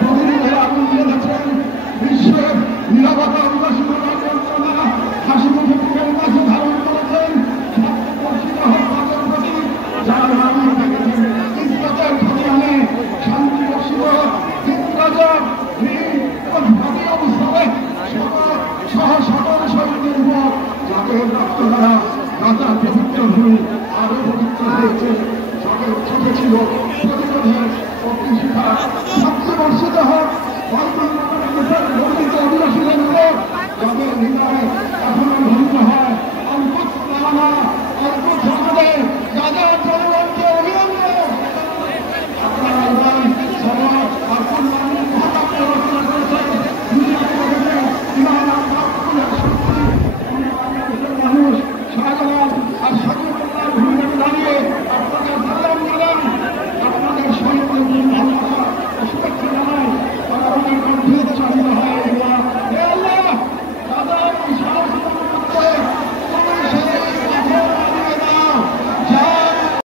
প্রতিনিধিরা আগুন দিয়ে যাচ্ছেন বিশ্বের নিরাপত্তা আদিবাসী যন্ত্রণা হাসি মুখে বুকের মাঝে ধারণ করেছেন যারা ইসলামের খতিয়ানে শান্তি বর্ষিত ইংরাজের অবস্থায় সহ সকল শহীদের উপর যাদের রক্ত দ্বারা রাজার পবিত্র ভূমি আরো পবিত্র হয়েছে সকল ছোট ছিল প্রতিরোধের অগ্নিশিখা সবচেয়ে বর্ষিত হোক অধিকাংশ আদিবাসীদের উপর যাদের হৃদয়ে